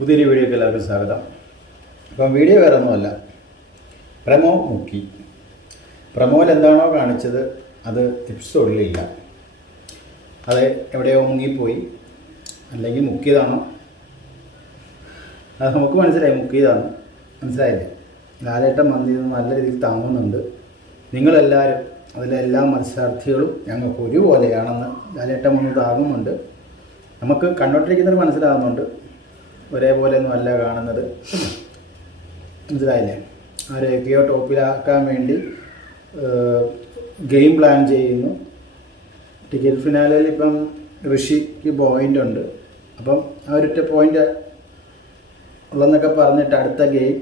പുതിയൊരു വീഡിയോക്ക് എല്ലാവർക്കും സ്വാഗതം. അപ്പം വീഡിയോ വേറെ ഒന്നുമല്ല, പ്രമോ മുക്കി. പ്രമോയിൽ എന്താണോ കാണിച്ചത് അത് എപ്പിസോഡിലില്ല. അത് എവിടെയോ മുങ്ങിപ്പോയി, അല്ലെങ്കിൽ മുക്കിയതാണോ അത് നമുക്ക് മനസ്സിലായി. മുക്കിയതാണ്, മനസ്സിലായില്ലേ? ലാലേട്ടൻ മന്തിയിൽ നിന്ന് നല്ല രീതിയിൽ താങ്ങുന്നുണ്ട്. നിങ്ങളെല്ലാവരും അതിലെല്ലാ മത്സരാർത്ഥികളും ഞങ്ങൾക്ക് ഒരുപോലെയാണെന്ന് ലാലേട്ടൻ മുന്നിൽ താങ്ങുന്നുണ്ട്. നമുക്ക് കണ്ടോണ്ടിരിക്കുന്നവർ മനസ്സിലാകുന്നുണ്ട് ഒരേപോലെയൊന്നും അല്ല കാണുന്നത്, മനസ്സിലായില്ലേ? ആരെയൊക്കെയോ ടോപ്പിലാക്കാൻ വേണ്ടി ഗെയിം പ്ലാൻ ചെയ്യുന്നു. ടിക്കറ്റ് ഫിനാലയിൽ ഇപ്പം ഋഷിക്ക് പോയിൻ്റ് ഉണ്ട്. അപ്പം ആ ഒരൊറ്റ പോയിൻ്റ് ഉള്ളതെന്നൊക്കെ പറഞ്ഞിട്ട് അടുത്ത ഗെയിം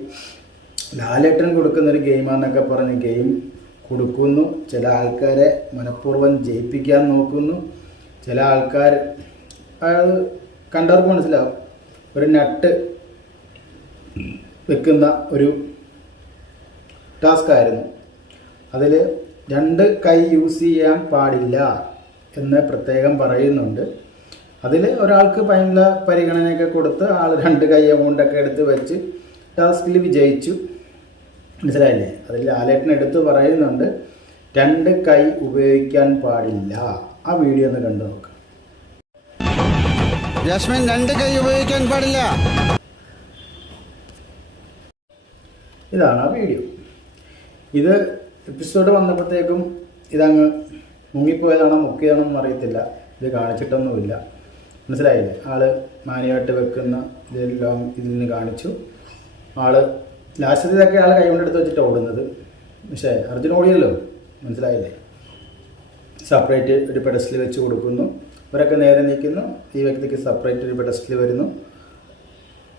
ലാലേട്ടൻ കൊടുക്കുന്നൊരു ഗെയിമാണെന്നൊക്കെ പറഞ്ഞ് ഗെയിം കൊടുക്കുന്നു. ചില ആൾക്കാരെ മനഃപൂർവ്വം ജയിപ്പിക്കാൻ നോക്കുന്നു. ചില ആൾക്കാർ അത് കണ്ടവർക്ക് മനസ്സിലാവും. ഒരു നട്ട് വെക്കുന്ന ഒരു ടാസ്ക് ആയിരുന്നു. അതിൽ 2 കൈ യൂസ് ചെയ്യാൻ പാടില്ല എന്ന് പ്രത്യേകം പറയുന്നുണ്ട്. അതിൽ ഒരാൾക്ക് ഭയങ്കര പരിഗണനയൊക്കെ കൊടുത്ത് ആൾ 2 കൈ എമൗണ്ടൊക്കെ എടുത്ത് വെച്ച് ടാസ്കിൽ വിജയിച്ചു, മനസ്സിലായില്ലേ? അതിൽ ലാലേട്ടൻ എടുത്ത് പറയുന്നുണ്ട് 2 കൈ ഉപയോഗിക്കാൻ പാടില്ല. ആ വീഡിയോ ഒന്ന് കണ്ടു നോക്കാം. ജാസ്മിൻ 2 കൈ ഉപയോഗിക്കാൻ പാടില്ല. ഇതാണ് ആ വീഡിയോ. ഇത് എപ്പിസോഡ് വന്നപ്പോഴത്തേക്കും ഇതങ്ങ് മുങ്ങിപ്പോയതാണോ മുക്കിയതാണോ എന്ന് അറിയത്തില്ല. ഇത് കാണിച്ചിട്ടൊന്നുമില്ല, മനസ്സിലായില്ലേ? ആള് മാനിയായിട്ട് വെക്കുന്ന ഇതെല്ലാം ഇതിൽ നിന്ന് കാണിച്ചു. ആള് ലാസ്റ്റത്തിലൊക്കെ ആൾ കൈകൊണ്ടെടുത്ത് വെച്ചിട്ട് ഓടുന്നത്. പക്ഷേ അർജുൻ ഓടിയല്ലോ, മനസ്സിലായില്ലേ? സെപ്പറേറ്റ് ഒരു പെഡസ്റ്റിൽ വെച്ച് കൊടുക്കുന്നു. അവരൊക്കെ നേരെ നിൽക്കുന്നു. ഈ വ്യക്തിക്ക് സെപ്പറേറ്റ് ഒരു പെഡസ്റ്റിൽ വരുന്നു.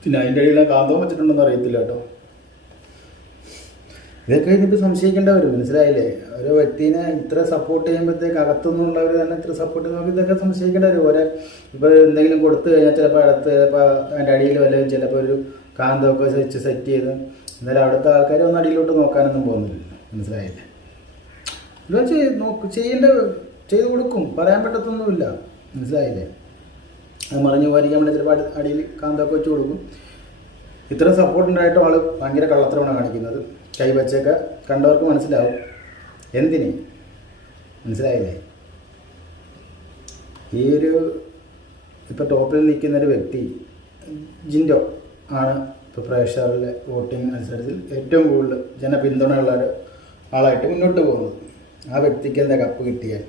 പിന്നെ അതിൻ്റെ ഇടയിൽ കാന്തവും വെച്ചിട്ടുണ്ടെന്ന് അറിയത്തില്ല കേട്ടോ. ഇതൊക്കെ ഇനിയിപ്പോൾ സംശയിക്കേണ്ട വരും, മനസ്സിലായില്ലേ? ഒരു വ്യക്തിനെ ഇത്ര സപ്പോർട്ട് ചെയ്യുമ്പോഴത്തേക്ക് അകത്തുനിന്നുള്ളവർ തന്നെ ഇത്ര സപ്പോർട്ട് നോക്കി ഇതൊക്കെ സംശയിക്കേണ്ട വരും. ഓരോ ഇപ്പോൾ എന്തെങ്കിലും കൊടുത്തു കഴിഞ്ഞാൽ ചിലപ്പോൾ ചിലപ്പോൾ അതിൻ്റെ അടിയിൽ വല്ലതും ചിലപ്പോൾ ഒരു കാന്തമൊക്കെ വെച്ച് സെറ്റ് ചെയ്ത് എന്നാലും അവിടുത്തെ ആൾക്കാർ ഒന്ന് അടിയിലോട്ട് നോക്കാനൊന്നും പോകുന്നില്ല, മനസ്സിലായില്ലേ? ഇത് ചെയ്ത് കൊടുക്കും, പറയാൻ പറ്റത്തൊന്നുമില്ല, മനസ്സിലായില്ലേ? അത് മറിഞ്ഞു പോയിരിക്കാൻ വേണ്ടി ചിലപ്പോൾ അടിയിൽ കാന്തമൊക്കെ വെച്ച് കൊടുക്കും. ഇത്ര സപ്പോർട്ട് ഉണ്ടായിട്ടും ആൾ ഭയങ്കര കള്ളത്തരമാണ് കാണിക്കുന്നത്. കൈവച്ചൊക്കെ കണ്ടവർക്ക് മനസ്സിലാവും എന്തിന്, മനസ്സിലായില്ലേ? ഈ ഒരു ഇപ്പോൾ ടോപ്പിൽ നിൽക്കുന്നൊരു വ്യക്തി ജിൻഡോ ആണ് ഇപ്പോൾ പ്രേക്ഷകരുടെ വോട്ടിംഗ് അനുസരിച്ച് ഏറ്റവും കൂടുതൽ ജനപിന്തുണയുള്ള ആളായിട്ട് മുന്നോട്ട് പോകുന്നത്. ആ വ്യക്തിക്ക് എന്താ കപ്പ് കിട്ടിയാൽ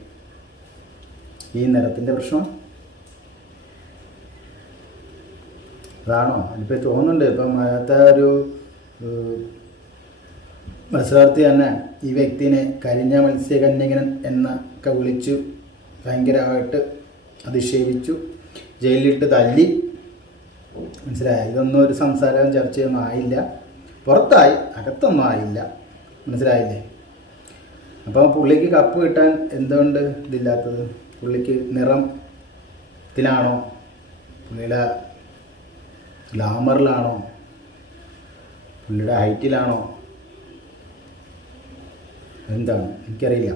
ഈ നിറത്തിൻ്റെ പ്രശ്നം അതാണോ? അതിപ്പോൾ തോന്നുന്നുണ്ട്. ഇപ്പം അതിനകത്തെ ഒരു മത്സരാർത്ഥി തന്നെ ഈ വ്യക്തിനെ കരിഞ്ഞ മത്സ്യകന്യകൻ എന്നൊക്കെ വിളിച്ചു ഭയങ്കരമായിട്ട് അധിക്ഷേപിച്ചു, ജയിലിലിട്ട് തല്ലി, മനസ്സിലായി? ഇതൊന്നും ഒരു സംസാരവും ചർച്ചയൊന്നും ആയില്ല. പുറത്തായി, അകത്തൊന്നും ആയില്ല, മനസ്സിലായില്ലേ? അപ്പോൾ പുള്ളിക്ക് കപ്പ് കിട്ടാൻ എന്തുകൊണ്ട് ഇതില്ലാത്തത്? പുള്ളിക്ക് നിറത്തിലാണോ, പുള്ളിയുടെ ഗ്ലാമറിലാണോ, പുള്ളിയുടെ ഹൈറ്റിലാണോ, എന്താണ് എനിക്കറിയില്ല.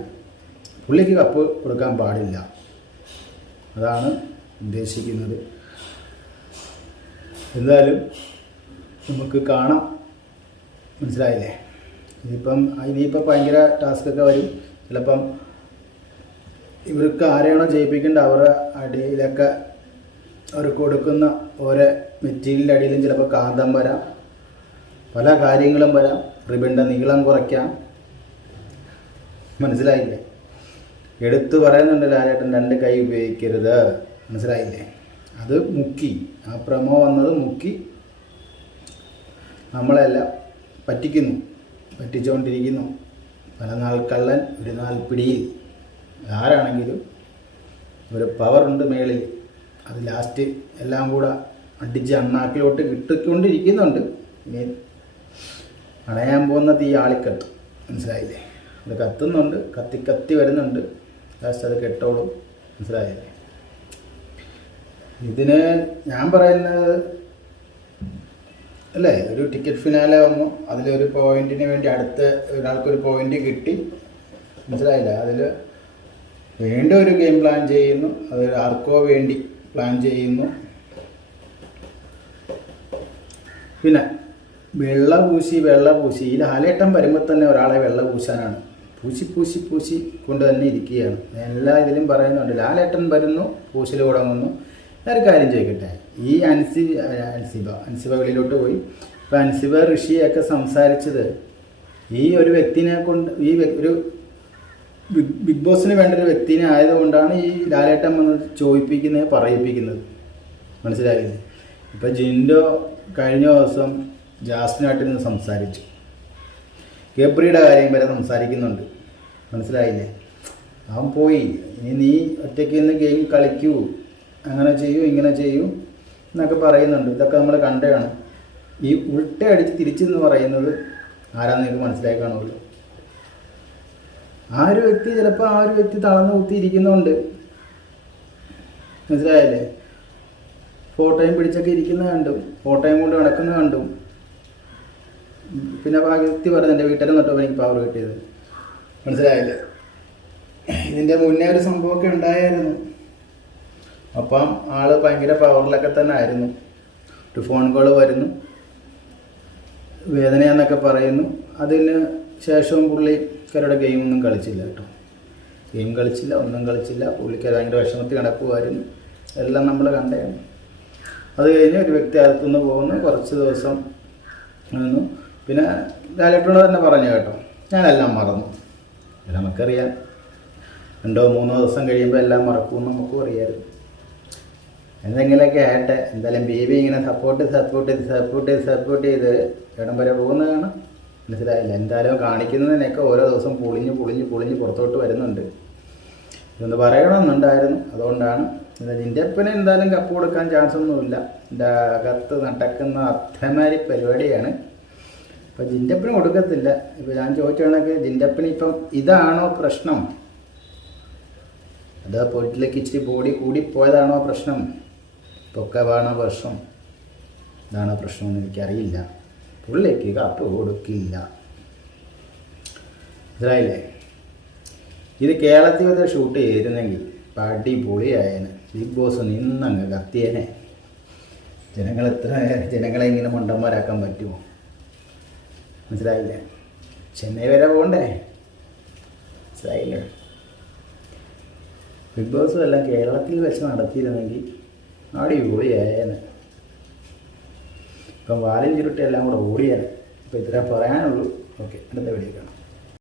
പുള്ളിക്ക് കപ്പ് കൊടുക്കാൻ പാടില്ല, അതാണ് ഉദ്ദേശിക്കുന്നത്. എന്തായാലും നമുക്ക് കാണാം, മനസ്സിലായില്ലേ? ഇനിയിപ്പം ഭയങ്കര ടാസ്കൊക്കെ വരും. ചിലപ്പം ഇവർക്ക് ആരെയാണോ ജയിപ്പിക്കേണ്ട അവരുടെ അടിയിലൊക്കെ അവർ കൊടുക്കുന്ന ഓരോ മെറ്റീരിയലിൻ്റെ അടിയിലും ചിലപ്പോൾ കാന്തം വരാം, പല കാര്യങ്ങളും വരാം. റിബണിൻ്റെ നീളം കുറയ്ക്കാം, മനസ്സിലായില്ലേ? എടുത്തു പറയുന്നുണ്ട് ലാലേട്ടൻ 2 കൈ ഉപയോഗിക്കരുത്, മനസ്സിലായില്ലേ? അത് മുക്കി, ആ പ്രമോ വന്നത് മുക്കി നമ്മളെല്ലാം പറ്റിച്ചുകൊണ്ടിരിക്കുന്നു. പല നാൾ കള്ളൻ ഒരു നാൾ പിടിയിൽ. ആരാണെങ്കിലും ഒരു പവറുണ്ട് മേളിൽ, അത് ലാസ്റ്റ് എല്ലാം കൂടെ അടിച്ച് അണ്ണാക്കിലോട്ട് കിട്ടിക്കൊണ്ടിരിക്കുന്നുണ്ട്. ഇനി അണയാൻ പോകുന്ന തീ ആളിക്കത്തും, മനസ്സിലായില്ലേ? അത് കത്തുന്നുണ്ട്, കത്തി വരുന്നുണ്ട്. ലാസ്റ്റ് അത് കെട്ടോളും, മനസ്സിലായില്ലേ? ഇതിന് ഞാൻ പറയുന്നത് അല്ലേ, ഒരു ടിക്കറ്റ് ഫിനാലെ വന്നു, അതിലൊരു പോയിന്റിന് വേണ്ടി അടുത്ത ഒരാൾക്കൊരു പോയിന്റ് കിട്ടി, മനസ്സിലായില്ല? അതിൽ വീണ്ടും ഒരു ഗെയിം പ്ലാൻ ചെയ്യുന്നു, അത് ആർക്കോ വേണ്ടി പ്ലാൻ ചെയ്യുന്നു. പിന്നെ വെള്ള പൂശി ഈ ലാലേട്ടൻ വരുമ്പോൾ തന്നെ ഒരാളെ വെള്ള പൂശാനാണ്. പൂശി കൊണ്ട് തന്നെ ഇരിക്കുകയാണ്. എല്ലാ ഇതിലും പറയുന്നുണ്ട് ലാലേട്ടൻ വരുന്നു, പൂശൽ തുടങ്ങുന്നു. ഒരു കാര്യം ചോദിക്കട്ടെ, ഈ അൻസിബ വെളിയിലോട്ട് പോയി. ഇപ്പം അൻസിബ ഋഷിയൊക്കെ സംസാരിച്ചത് ഈ ഒരു വ്യക്തിനെ കൊണ്ട്, ഒരു ബിഗ് ബോസിന് വേണ്ട ഒരു വ്യക്തിനെ ആയതുകൊണ്ടാണ് ഈ ലാലേട്ടൻ വന്ന് പറയിപ്പിക്കുന്നത്. മനസ്സിലായില്ലേ? ഇപ്പം ജിൻഡോ കഴിഞ്ഞ ദിവസം ജാസ്മിനായിട്ട് നിന്ന് സംസാരിച്ചു. ഗബ്രിയുടെ കാര്യം വരെ സംസാരിക്കുന്നുണ്ട്. മനസ്സിലായില്ലേ? അവൻ പോയി, ഇനി നീ ഒറ്റയ്ക്ക് നിന്ന് ഗെയിം കളിക്കൂ, അങ്ങനെ ചെയ്യൂ ഇങ്ങനെ ചെയ്യൂ എന്നൊക്കെ പറയുന്നുണ്ട്. ഇതൊക്കെ നമ്മൾ കണ്ടതാണ്. ഈ ഉൾട്ട അടിച്ച് തിരിച്ചെന്ന് പറയുന്നത് ആരാന്ന് നിങ്ങൾക്ക് മനസ്സിലായി കാണുമല്ലോ. ആ ഒരു വ്യക്തി ചിലപ്പോൾ ആ ഒരു വ്യക്തി തളർന്ന് കുത്തിയിരിക്കുന്നുണ്ട്. മനസ്സിലായല്ലേ? ഫോട്ടോയും പിടിച്ചൊക്കെ ഇരിക്കുന്നത് കണ്ടു, ഫോട്ടോയും കൊണ്ട് നടക്കുന്നത് കണ്ടു. പിന്നെ ആ വ്യക്തി പറഞ്ഞു എൻ്റെ വീട്ടിലും തൊട്ടോ എനിക്ക് പവർ കിട്ടിയത്. മനസ്സിലായില്ലേ? ഇതിൻ്റെ മുന്നേ ഒരു സംഭവമൊക്കെ ഉണ്ടായിരുന്നു. അപ്പം ആള് ഭയങ്കര പവറിലൊക്കെ തന്നെ ആയിരുന്നു. ഒരു ഫോൺ കോൾ വരുന്നു, വേദനയാന്നൊക്കെ പറയുന്നു. അതിന് ശേഷവും പുള്ളിക്കാരുടെ ഗെയിമൊന്നും കളിച്ചില്ല കേട്ടോ. ഗെയിം കളിച്ചില്ല, ഒന്നും കളിച്ചില്ല. പുള്ളിക്കാർ ഭയങ്കര വിഷമത്തിൽ കിടക്കുമായിരുന്നു. എല്ലാം നമ്മൾ കണ്ടതാണ്. അത് കഴിഞ്ഞ് ഒരു വ്യക്തി അകത്തുനിന്ന് പോകുന്നു, കുറച്ച് ദിവസം നിന്നു. പിന്നെ ലാലേട്ടനോട് തന്നെ പറഞ്ഞു കേട്ടോ, ഞാനെല്ലാം മറന്നു. നമുക്കറിയാം 2-3 ദിവസം കഴിയുമ്പോൾ എല്ലാം മറക്കുമെന്ന് നമുക്കും അറിയാമായിരുന്നു. എന്തെങ്കിലുമൊക്കെ ആയിട്ട് എന്തായാലും ബേബി ഇങ്ങനെ സപ്പോർട്ട് ചെയ്ത് ഇടം വരെ പോകുന്നതാണ്. മനസ്സിലായില്ല? എന്തായാലും കാണിക്കുന്നതിനൊക്കെ ഓരോ ദിവസം പൊളിഞ്ഞ് പുറത്തോട്ട് വരുന്നുണ്ട്. ഇതൊന്ന് പറയണമെന്നുണ്ടായിരുന്നു. അതുകൊണ്ടാണ് ജിൻഡപ്പന് എന്തായാലും കപ്പ് കൊടുക്കാൻ ചാൻസ് ഒന്നുമില്ല. എൻ്റെ അകത്ത് നടക്കുന്ന അത്രമാതിരി പരിപാടിയാണ്. ഇപ്പം ജിൻഡപ്പന് കൊടുക്കത്തില്ല. ഇപ്പം ഞാൻ ചോദിച്ചാണെങ്കിൽ ജിൻഡപ്പന് ഇപ്പം ഇതാണോ പ്രശ്നം? അത് പൊട്ടിലേക്ക് ഇച്ചിരി ബോഡി കൂടിപ്പോയതാണോ പ്രശ്നം? പൊക്കവാണോ പ്രശ്നം? ഇതാണോ പ്രശ്നമെന്ന് എനിക്കറിയില്ല. പുള്ളിക്ക് കപ്പ് കൊടുക്കില്ല. മനസ്സിലായില്ലേ? ഇത് കേരളത്തിൽ വരെ ഷൂട്ട് ചെയ്തിരുന്നെങ്കിൽ അടിപൊളിയായേനെ. Big boss നിന്നങ്ങ് കത്തിയേനെ. ജനങ്ങളെ ഇങ്ങനെ മണ്ടന്മാരാക്കാൻ പറ്റുമോ? മനസ്സിലായില്ലേ? ചെന്നൈ വരെ പോകണ്ടേ? മനസ്സിലായില്ലേ? ബിഗ് ബോസും എല്ലാം കേരളത്തിൽ വെച്ച് നടത്തിയിരുന്നെങ്കിൽ അടിപൊളിയായേനെ. ഇപ്പം വാലും ചുരുട്ടി എല്ലാം കൂടെ ഓടിയാൽ. അപ്പോൾ ഇത്രേ പറയാനുള്ളൂ. ഓക്കെ, അടുത്ത വീഡിയോ കാണാം.